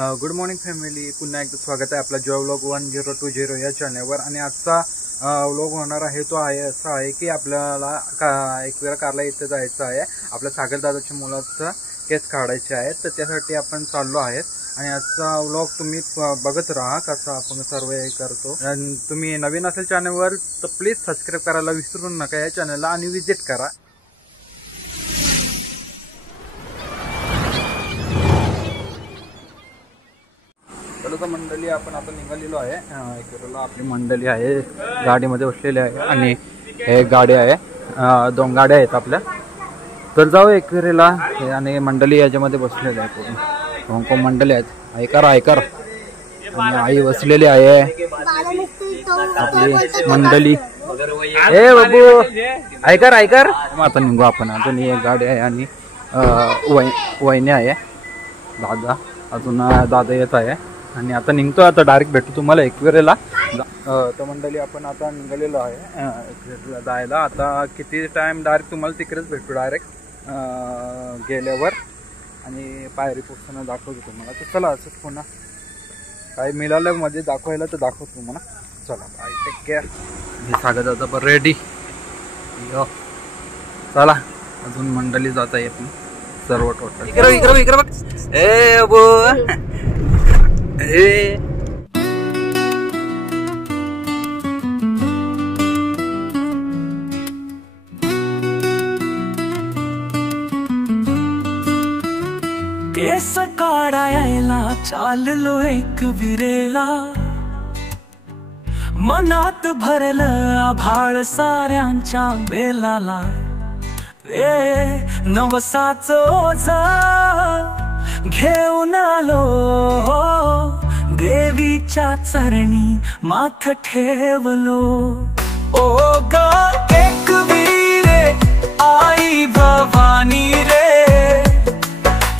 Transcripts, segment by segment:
Good morning family, पुन्हा एकदा स्वागत आहे आपला जॉय व्लॉग 1020 या चॅनलवर। आणि आजचा व्लॉग होणार आहे तो आहे असा आहे की आपल्याला एकवेळा कारला इथे जायचं आहे, आपल्या सागर दादाच्या मुलाचं केस काढायचे आहेत, तर त्यासाठी आपण चाललो आहेत। आणि आजचा व्लॉग तुम्ही बघत राहा कसा आपण सर्व हे करतो। आणि तुम्ही नवीन असेल चॅनलवर तर प्लीज सबस्क्राईब करायला विसरू नका या चॅनलला आणि विजिट करा। तर मंडळी आपण आता निघालेलो आहे, एकवेळेला आपली मंडळी आहे, गाडीमध्ये बसलेली आहे आणि हे गाडी आहे, दोन गाड्या आहेत आपल्या। तर जाऊ एकवेळेला आणि मंडळी याच्यामध्ये बसलेले आहे, कोण मंडळी आहेत, ऐकर आणि आई बसलेली आहे आपली मंडळी। ए बाबू ऐकर आता निघू आपण। अजून एक गाडी आहे आणि वहिनी आहे, दादा अजून दादा येत आहे आणि आता निघतो। आता डायरेक्ट भेटू तुम्हाला एकवेळेला। तर मंडळी आपण आता निघालेलो आहे एकवेळेला जायला। आता किती टाइम डायरेक्ट तुम्हाला तिकडेच भेटू डायरेक्ट गेल्यावर, आणि पायरी पुस्तकानं दाखवतो तुम्हाला। तर चला असंच पुन्हा काही मिळालं मध्ये दाखवायला तर दाखवतो तुम्हाला। चला बाय, टेक केअर। हे सागर दादा पण रेडी, चला अजून मंडळी जात आहे आपली सर्व टोटल। इकडं बघ ए अबो केस काढायला चाललो एक विरेला, मनात भरलं आभाळ साऱ्यांच्या बेलाला। नवसाच ओझं घेऊन आलो, देवीच्या चरणी माथ ठेवलो। ओ ग एक वीरे आई भवानी रे,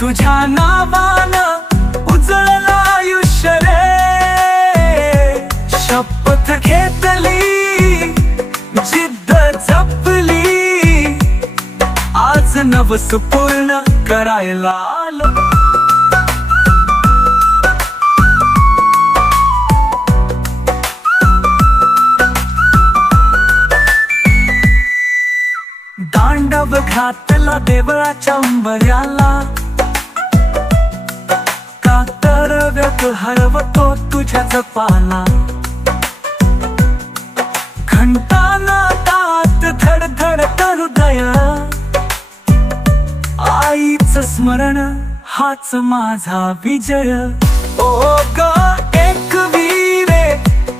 तुझ्या नावानं उजळलं आयुष्य रे। शपथ घेतली, जिद्द जपली, आज नवस पूर्ण करायला आलो। दांडव घातला देवळाच्या उंबऱ्याला, कातरव्यात हरवतो तुझ्या जपाला। घंटाना तात धडधड हृदय, आईचं स्मरण हाच माझा विजय। ओ ग एक वीरे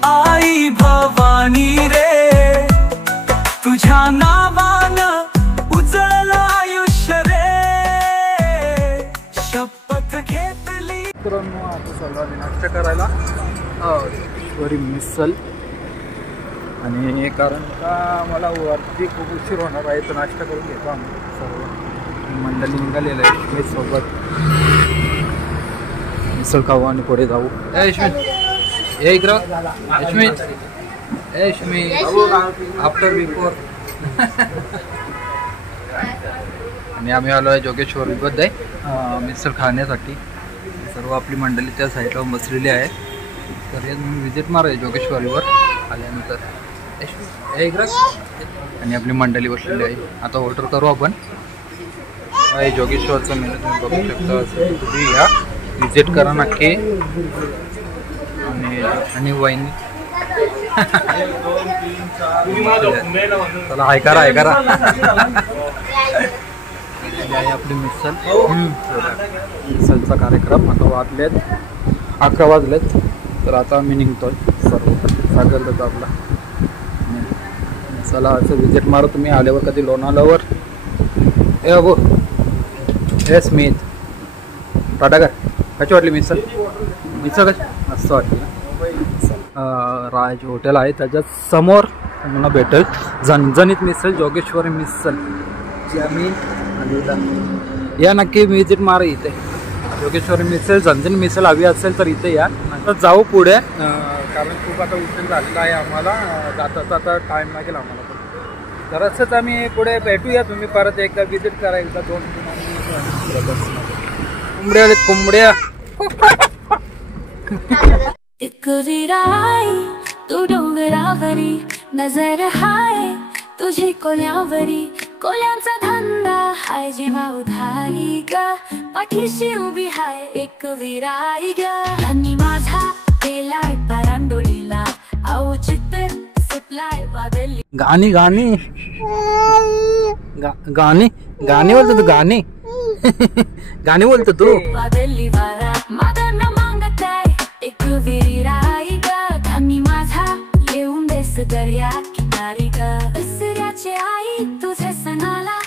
आई भवानी रे, तुझ्या नावानं उजळलं आयुष्य रे। शपथ घेतली। मित्रांनो आता चालला नाश्ता करायला ईश्वरी मिसल, आणि कारण का मला वरती खूप उशीर होणार आहे तर नाश्ता करून घेतो आम्ही सर्व मंडळी निघालेलं आहे। मी सोबत मिसल खाऊ आणि पुढे जाऊ। आफ्टर बिफोर आणि आम्ही आलो आहे जोगेश्वरीमध्ये मिसल खाण्यासाठी। सर्व आपली मंडळी त्या साईडला बसलेली आहे, तर मी विजिट माराय जोगेश्वरीवर आल्यानंतर। आणि आपली मंडळी बसलेली आहे, आता ऑर्डर करू आपण। जोगेश्वरचा मेनू तुम्ही बघू शकता, तुम्ही या विजिट करा नक्की। आणि वहिनी चला ऐकरा आपली मिसलचा कार्यक्रम। आता वाजलेत 11 वाजलेत, तर आता आम्ही निघतोय सर्व सागर दादा आपला। चला असं विजिट मारा तुम्ही आल्यावर कधी लोणावळ्यावर। ए अबो हे स्मित टाटा कर, कशी वाटली मिसल कशी मस्त वाटली ना। राज हॉटेल आहे त्याच्या समोर तुम्हाला भेटेल झणझणीत मिसल, जोगेश्वरी मिसल जी आम्ही या नक्की विजिट मारा इथे। जोगेश्वरी मिसल झणझणी मिसल हवी असेल तर इथे या। आता जाऊ पुढे, कारण खूप आता उशीर झालेला आहे आम्हाला, जाता टाईम लागेल आम्हाला पण। तर असंच आम्ही पुढे भेटूया, तुम्ही परत एकदा विजिट करा, एकदा 2-3 कोंबड्या आलेत, कोंबड्या एक विराई तू डोंगरावरी नजर हाय तुझी कोल्यावरी कोल्यांचा धंदा हाय जेव्हा उधारी ग पाठीशी उभी हाय एक विराई ग आणि माझा केलाय परांडोलीला औचित्य सुटलाय वादली गाणी गाणी गाणी गाणी बोलतो तू गाणी गाणी बोलतो तू वादली वारा मागं न मागत आहे एक विराई ग आणि माझा येऊन देस दर्या किनारी ग दसऱ्याची आई तुझे सणाला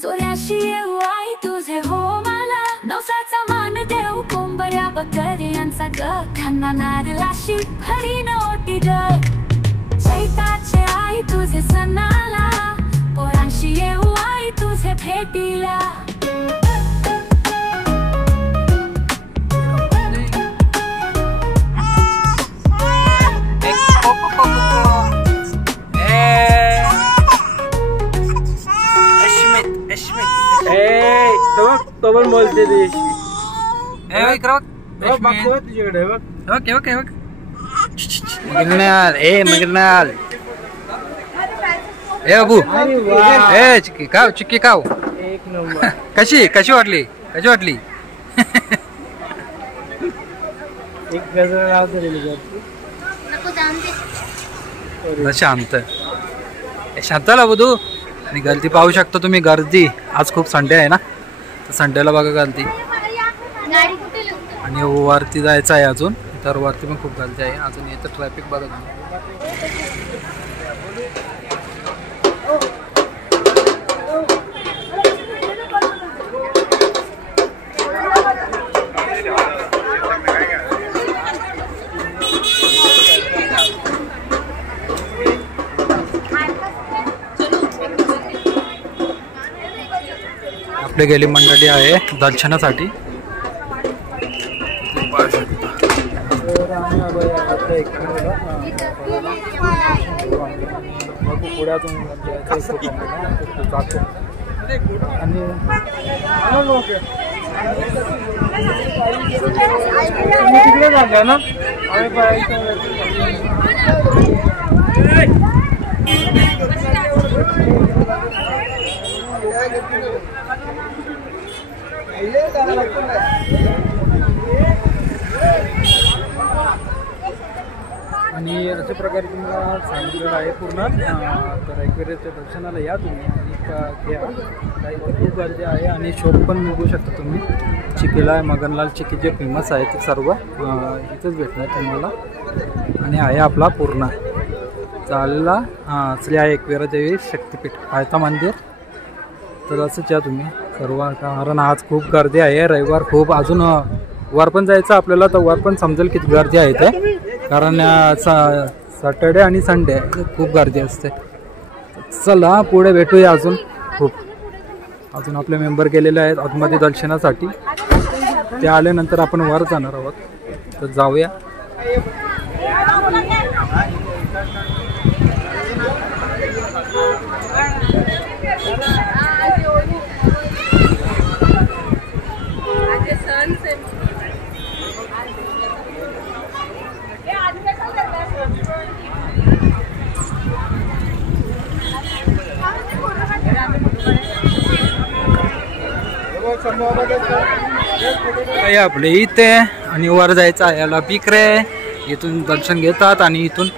सोऱ्याशी येऊ आई तुझे हो मला नवसाचा मान देऊ कोंबड्या बकऱ्यांचा ग खाना नारळाशी भरीन ओटी ग चैताचे आई तुझे सणाला पोरांशी येऊ आई तुझे भेटीला तो पण बोलते तुझ्याकडे मगरनाल ए बाबू ए चिक्की खाव एक नंबर कशी वाटली एक गजर शांत बाबू आणि गर्दी पाहू शकता तुम्ही गर्दी आज खूप संडे आहे ना तर संडेला बघा गर्दी आणि वरती जायचं आहे अजून तर वरती पण खूप गर्दी आहे अजून येतं ट्रॅफिक बघा आपली गेली मंडळी आहे दर्शनासाठी आणि अशा प्रकारे तुम्हाला सांगितलेलं आहे पूर्ण तर एकवेळेच्या दर्शनाला या तुम्ही आणि घ्या काही खूप गर्दी आहे आणि शॉप पण बघू शकता तुम्ही चिकीला आहे मगनलाल चिकी जे फेमस आहे ते सर्व इथंच भेटणार तुम्हाला आणि आहे आपला पूर्ण चालला श्री आहे एकविरा देवी शक्तिपीठ पायथा मंदिर तर असंच या तुम्ही सर्व कारण आज खूप गर्दी आहे रविवार खूप अजून वर पण जायचं आपल्याला तर वर पण समजेल किती गर्दी आहे ते कारण सॅटर्डे आणि संडे खूप गर्दी असते चला पुढे भेटूया अजून आपले मेंबर गेलेले आहेत आतमध्ये दर्शनासाठी ते आल्यानंतर आपण वर जाणार आहोत तर जाऊया आपले इथे आणि वर जायचं आहे याला पिकरे इथून दर्शन घेतात आणि इथून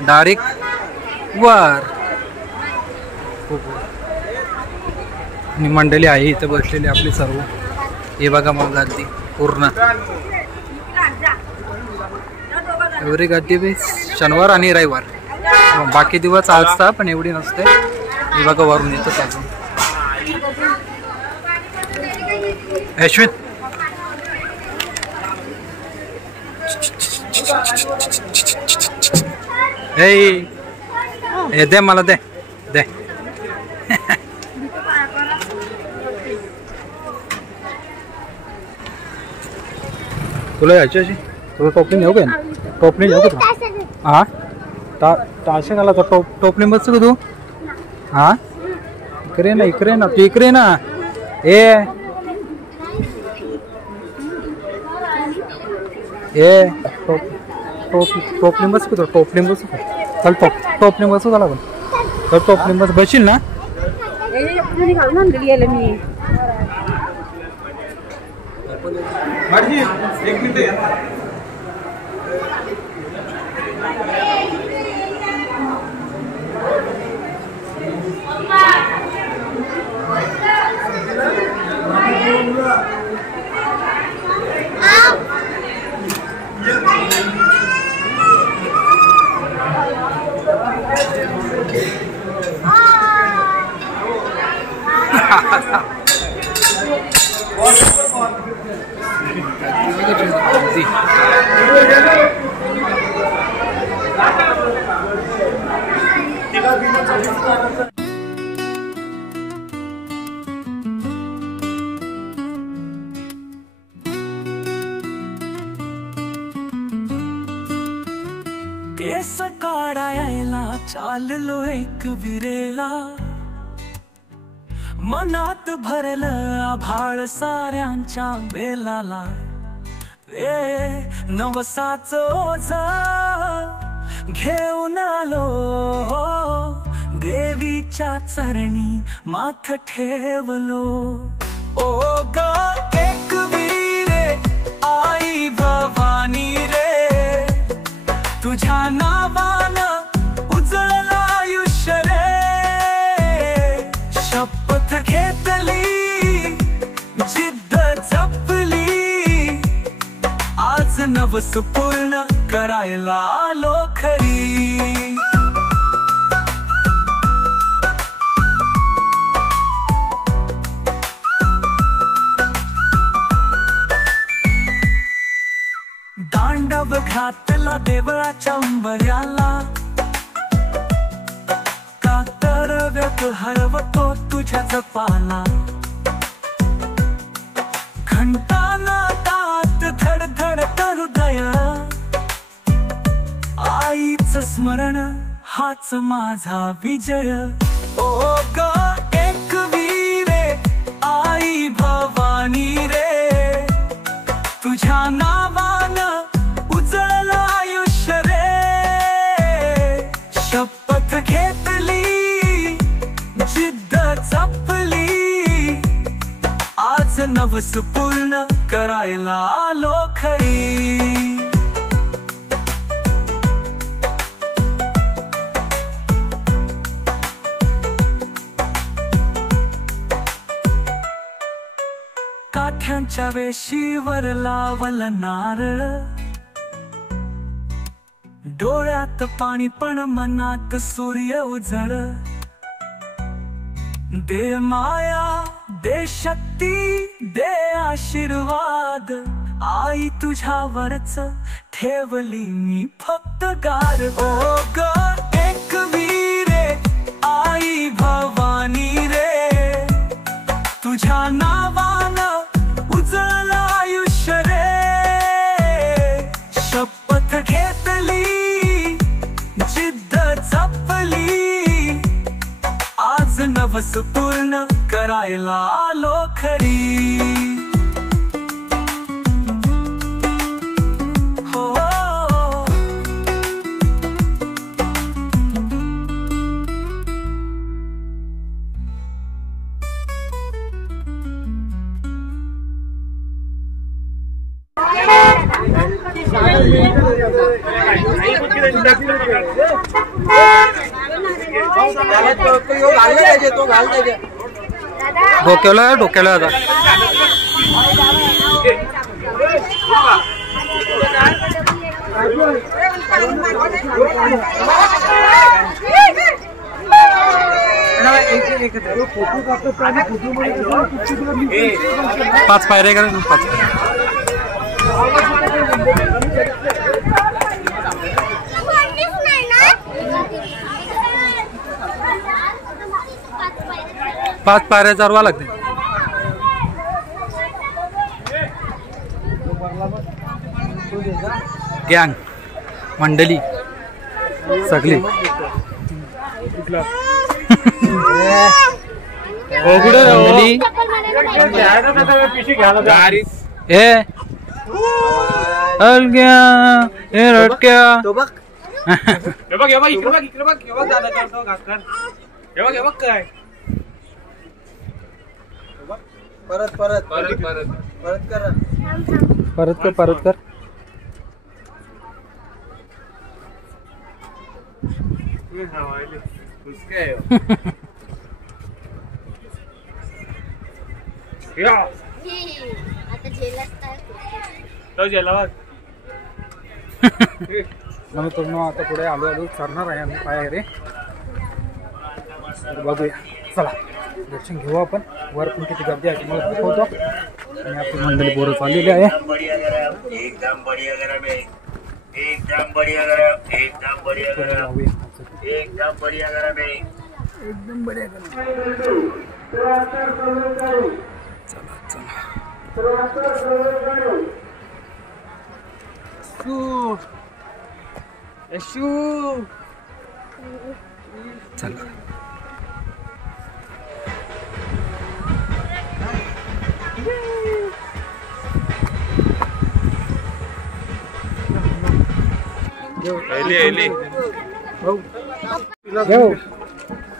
डायरेक्ट वर आणि मंडळी आहे इथे बसलेली आपली सर्व हे बघा मग गर्दी पूर्ण एवढी गर्दी बी शनिवार आणि रविवार बाकी दिवस असतात पण एवढी नसते हे बघा वरून येतं अजून अश्विन हे दे मला दे तुला यायची अशी तुला टोपली नेऊ का टोपली नेऊ का तू हा टाशे घाला तर टोपली बसतो का तू हा इकडे ना तू इकडे ना ए टोपली बस कुठं टोपली बस चल टोपली बसू झाला पण तर टोपली बस बसशील ना एक मिनिट केस काढायला चाललो एक विरेला मनात भरलं आभाळ साऱ्यांच्या बेलाला रे नवसाच ओझा घेऊन आलो देवीच्या चरणी माथ ठेवलो ओ ग एक वीरे आई भवानी रे तुझ्या नावानं उजळलं आयुष्य रे शपथ घेतली जिद्द जपली आज नवस पूर्ण करायला आलो खरी दांडव घातला देवळाच्या उंबऱ्याला कातरव्यात हरवतो तुझ्या जपाला घंटाना तात धडधड हृदय आईच स्मरण हाच माझा विजय ओ ग एक वीरे आई भवानी रे तुझ्या नावानं उजळलं आयुष्य रे शपथ घेतली जिद्द जपली आज नवस पूर्ण करायला आलो खरी काठ्यांच्या वेशीवर लावल नारळ डोळ्यात पाणी पण मनात सूर्य उजळ दे माया दे शक्ती दे आशीर्वाद आई तुझ्यावरच ठेवली मी फक्त गार ओ ग एक वीरे आई भवानी रे तुझ्या नावानं उजळलं आयुष्य रे शपथ घेतली जिद्द जपली आज नवस पूर्ण करायला आलो खरी हो डोक्याला डोक्याला आता पाच पायऱ्या करा पाच पाच पायऱ्या चालवा लागते गँग मंडली सगळी मंडली ए अलग्या हे रटक्या तो बघ हे बघ इकडे बघ दादा करतो घासकर हे बघ काय परत कर परत कर आता जेलात तो जेला पूर्ण आता पुढे आलो करणार आहे आम्ही पाय रे बघूया चला दर्शन घेऊ आपण वर पण किती गर्दी आहे तुम्हाला दाखवतो आणि आपली मंडळी बोरं चाललेली आहे एकदम बढ़िया गरम है एकदम बढ़िया गरम एकदम बढ़िया गरम एकदम बढ़िया गरम है एकदम बढिया चला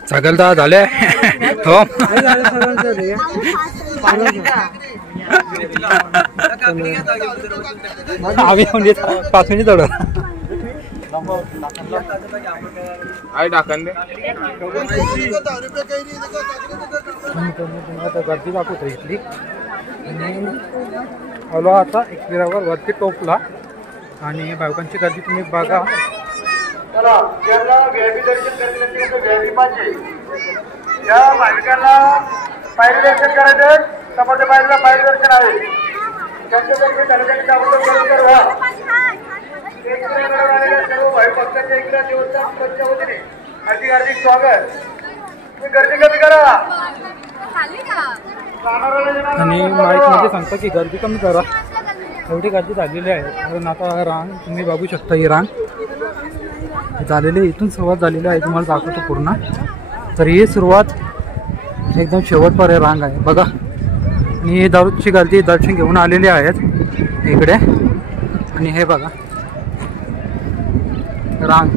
सगळं झालंय हो आम्ही म्हणजे 5 मिनिट थोडं आई टाकन दे गर्दी दाखवतो इथली आलो आता एकविरावर वरती टोपला आणि बायकांची गर्दी तुम्ही बघा या भाविकांना पायरी दर्शन करायचं समोरच्या पायरीला पायरी दर्शन आहे त्यांच्यातर्फे दर्शनाची अगोदर व्हा सर्व भाई भक्तांच्या इकडे देवस्थान ट्रस्टच्या वतीने हार्दिक स्वागत तुम्ही गर्दी कमी करा आणि माईकमध्ये सांगता की गर्दी कमी करा एवढी गर्दी झालेली आहे कारण आता रांग तुम्ही बघू शकता ही रांग झालेली इथून सुरुवात झालेली आहे तुम्हाला दाखवतो पूर्ण तर ही सुरुवात एकदम शेवटपर्यंत रांग आहे बघा आणि ही दररोजची गर्दी दर्शन घेऊन आलेली आहेत इकडे आणि हे बघा रांग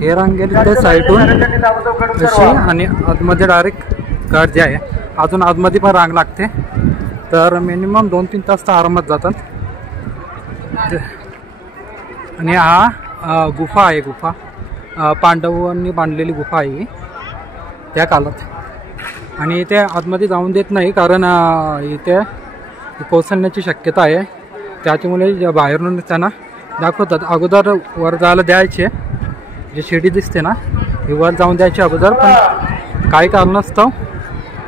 हे रांग गेली त्या साईडून तशी आणि आतमध्ये डायरेक्ट गर्दी आहे अजून आतमध्ये पण रांग लागते तर मिनिमम 2-3 तास तर आरामात जातात आणि हा गुफा आहे गुफा पांडवांनी बांधलेली गुफा आहे त्या काळात आणि इथे आतमध्ये जाऊन देत नाही कारण इथे कोसळण्याची शक्यता आहे त्याच्यामुळे बाहेरून त्यांना दाखवतात अगोदर वर जायला द्यायचे जे शिडी दिसते ना ही वर जाऊन द्यायची अगोदर पण काही कारणास्तव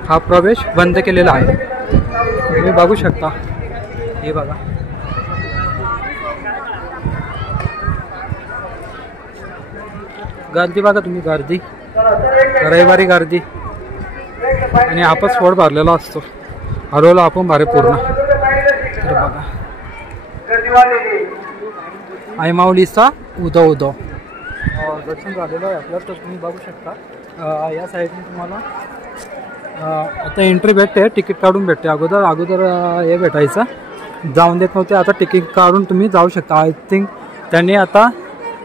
हा प्रवेश बंद केलेला आहे तुम्ही बघू शकता हे बघा गर्दी बघा तुम्ही गर्दी रविवारी गर्दी आणि आपण स्फोट भरलेला असतो हरवला आपण भारे पूर्ण तर बघा आई माऊलीचा उदो दर्शन झालेलं आहे आपल्याला तर तुम्ही बघू शकता या साईडने तुम्हाला आता एंट्री भेटते तिकीट काढून भेटते अगोदर हे भेटायचं जाऊन देत नव्हते आता तिकीट काढून तुम्ही जाऊ शकता आय थिंक त्यांनी आता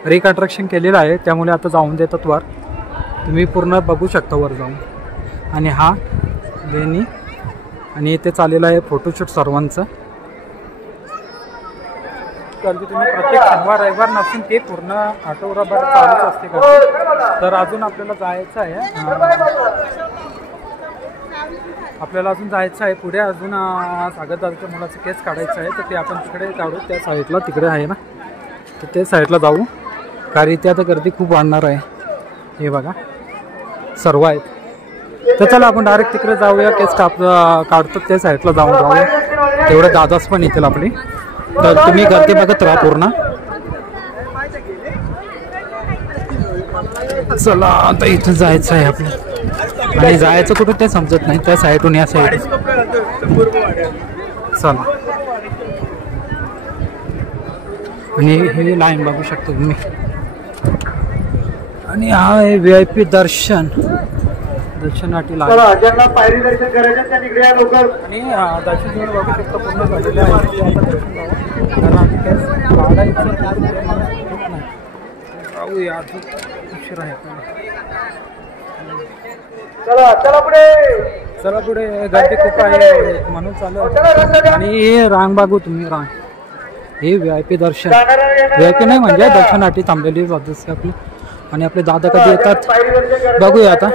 रिकन्स्ट्रक्शन केलेलं आहे त्यामुळे आता जाऊन देतात वर तुम्ही पूर्ण बघू शकता वर जाऊन आणि हा वेणी आणि इथे चाललेलं आहे फोटोशूट सर्वांचं गर्दी तुम्ही प्रत्येक शनिवार रविवार नसून ते पूर्ण आठवडाभर चालूच असते गर्दी तर अजून आपल्याला जायचं आहे पुढे अजून सागरदादाच्या मुलाचं केस काढायचं आहे तर ते आपण तिकडे काढू त्या साईडला तिकडे आहे ना तर त्या साईडला जाऊ कारण इथे आता गर्दी खूप वाढणार आहे हे बघा सर्व आहेत तर चला आपण डायरेक्ट तिकडे जाऊया केस काढतात त्या साईडला जाऊया तेवढे दादाच पण येतील आपली तर तुम्ही गर्दी बघत राहा पूर्ण चला आता इथं जायचं आहे आपलं आणि जायचं कुठं ते समजत नाही त्या साईडून या साईड चला आणि हे लाईन बघू शकता तुम्ही आणि हा आहे VIP दर्शन दर्शनाटीला चला ज्यांना पायरी दर्शन करायचं त्या तिकडे या लवकर. आणि दर्शन तुम्ही बघू शकता पूर्ण झालेलं आहे. कारण आम्ही काय गाडा इथं जाऊया अजून उशीर आहे आपल्याला. चला चला पुढे. चला पुढे गर्दी खूप आहे म्हणून चालू आहे. आणि हे रांग बघू तुम्ही रांग. हे VIP दर्शन VIP नाही म्हणजे दर्शनाटी थांबलेली सदस्य आपली. आणि आपले दादा कधी येतात बघूया आता.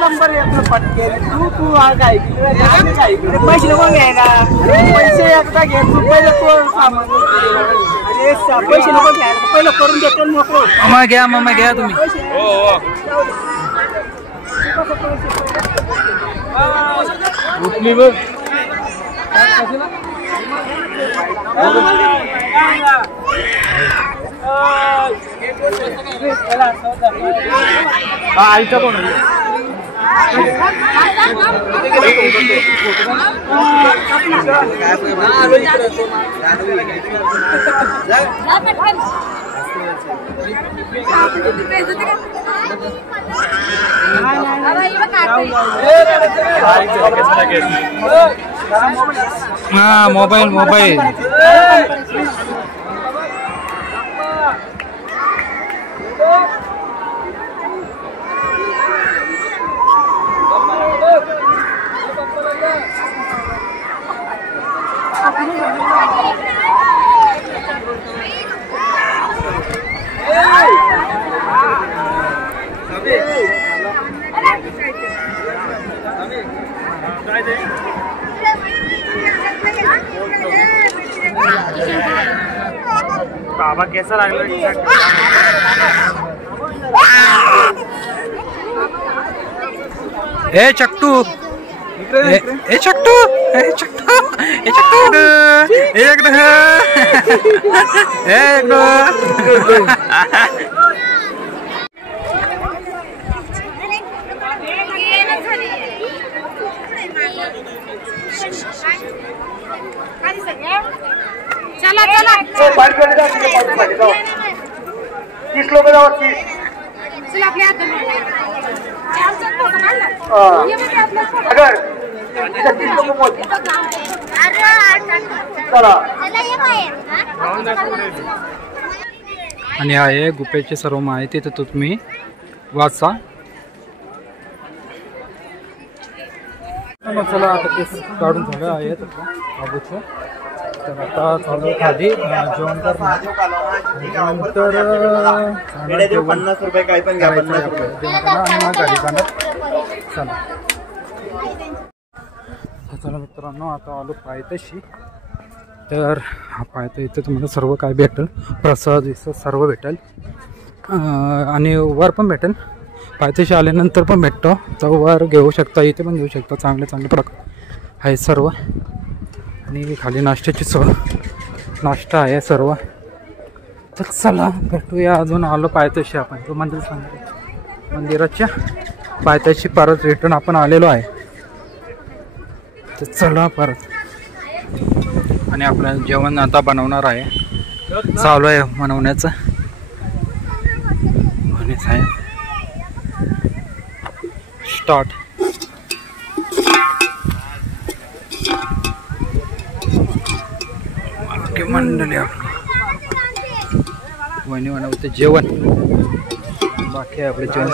नंबर येतो पटके तू काय पैसे नको घ्यायला. पैसे एकदा घे तू पहिलं तो सामान पैसे नको घ्यायला पहिलं करून देतो मोकळं. मामा घ्या तुम्ही. उठली बघ. आईचा कोण हाँ मोबाइल बाबा कैसा लागला ए चक्टू ए चक्टू ए चक्टू ए चक्टू चला चला 30 लोक जावा 30. चला आपल्या हातात अगर इथं 30 लोक मोज. चला आणि आहे गुपेचे सर्व माहिती तर तुम्ही वाचा. चला आता केस काढून झालं आहे बाबूचं. तर आता चालू खाली जेवण करणार. नंतर 50 रुपये काय पण घ्या. 50 रुपये गाडी जाणार. चला मित्रांनो आता आलो पायथ्याशी. तर हा पायथ्या इथं तुम्हाला सर्व काय भेटेल. प्रसाद विसाद सर्व भेटेल आणि वर पण भेटेल. पायथ्याशी आल्यानंतर पण भेटतो तर वर घेऊ शकता. इथे पण घेऊ शकता चांगले चांगले प्रकार आहे सर्व आणि खाली नाश्त्याची सोय, नाश्ता आहे सर्व. तर चला भेटूया. अजून आलो पायथ्याशी आपण, तो मंदिर सांगितलं मंदिराच्या पायथ्याशी परत रिटर्न आपण आलेलो आहे. तर चला परत. आणि आपलं जेवण आता बनवणार आहे, चालू आहे बनवण्याचं. आहे स्टार्ट. मंडळी वहिनी बनवते जेवण, बाकी आपले जेवण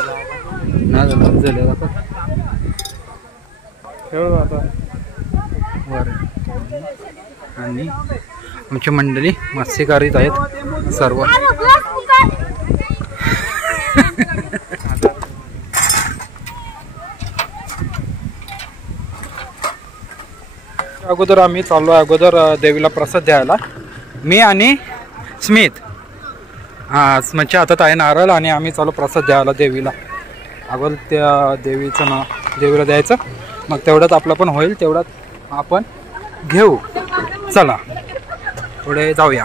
ना झाले वर. आणि आमची मंडळी मस्तीकारीत आहेत सर्व. अगोदर आम्ही चाललो आहे अगोदर देवीला प्रसाद द्यायला, मी आणि स्मित. हां, स्मितच्या हातात आहे नारळ आणि आम्ही चालू प्रसाद द्यायला देवीला. अगोदर त्या देवीचं नाव देवीला द्यायचं, मग तेवढ्यात आपलं पण होईल, तेवढ्यात आपण घेऊ. चला पुढे जाऊया.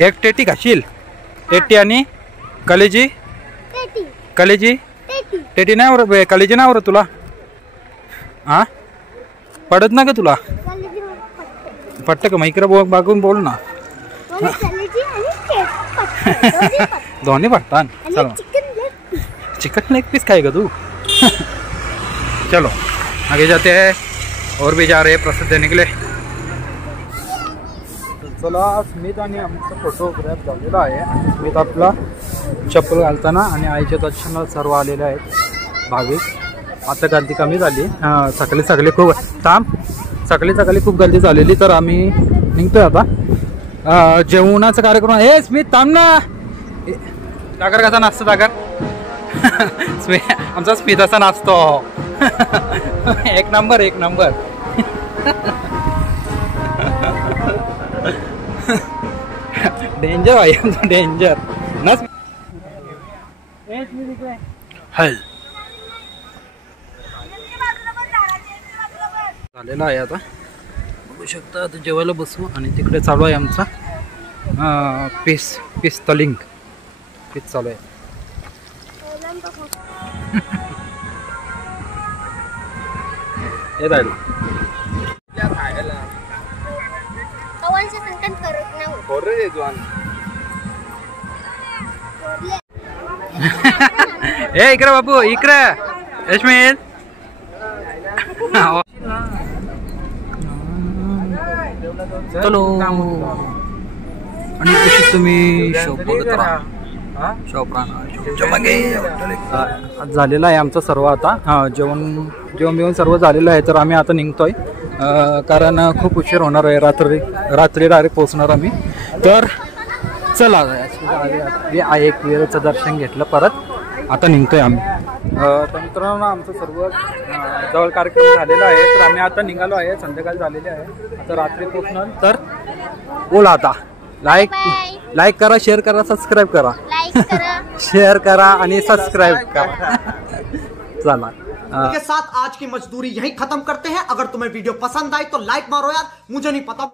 एक टेटी खाशील? टेटी आणि कलेजी? कलेजी टेटी नाही बरं, कलेजी नाही बरं तुला? हा पडत ना का तुला? पट्ट का? मग इकडे बागून बोल ना. दोन्ही पट्टान. चलो चिकन लेग पीस खाएगा तू? चलो आगे जाते हैं, और भी जा रहे हैं प्रसाद देने के लिए. चला स्मित आणि आमचा फोटोग्राफ झालेला आहे. स्मित आपला चप्पल घालताना आणि आईच्या दर्शनाला सर्व आलेले आहेत भाविक. आता गर्दी कमी झाली, सकाळी खूप सकाळी खूप गर्दी झालेली. तर आम्ही निघतोय आता. जेवणाचा कार्यक्रम. हे स्मित थांब ना. सागर कसा नाचतो सागर? आमचा स्मित असा नाचतो. एक नंबर एक नंबर. डेंजर आहे आमचा, डेंजर ना. झालेला आहे आता, बघू शकता. आता जेवायला बसू आणि तिकडे चालू आहे आमचा पीस तलिंग. पीस चालू आहे. हे राहिलं ए इकडे बाबू, इकडे यशमीन. चलो. आणि कशी तुम्ही शॉप बघत राहा. शॉप झालेला आहे आमचं सर्व. आता जेवण बिवून सर्व झालेलं आहे. तर आम्ही आता निघतोय, कारण खूप उशीर होणार आहे. रात्री डायरेक्ट पोहोचणार आम्ही. तर चला एक वेळेचं दर्शन घेतलं, परत आता निघतोय आम्ही. तर मित्रांनो आमचं सर्व जवळ कार्यक्रम झालेला आहे. तर आम्ही आता निघालो आहे, संध्याकाळी झालेली आहे. आता रात्री पोहोचणार. तर बोला आता. लाईक करा, शेअर करा, सबस्क्राईब करा. शेअर करा आणि सबस्क्राईब करा. चला. के साथ आज की मजदूरी यहीं खत्म करते हैं. अगर तुम्हें वीडियो पसंद आई तो लाइक मारो यार, मुझे नहीं पता.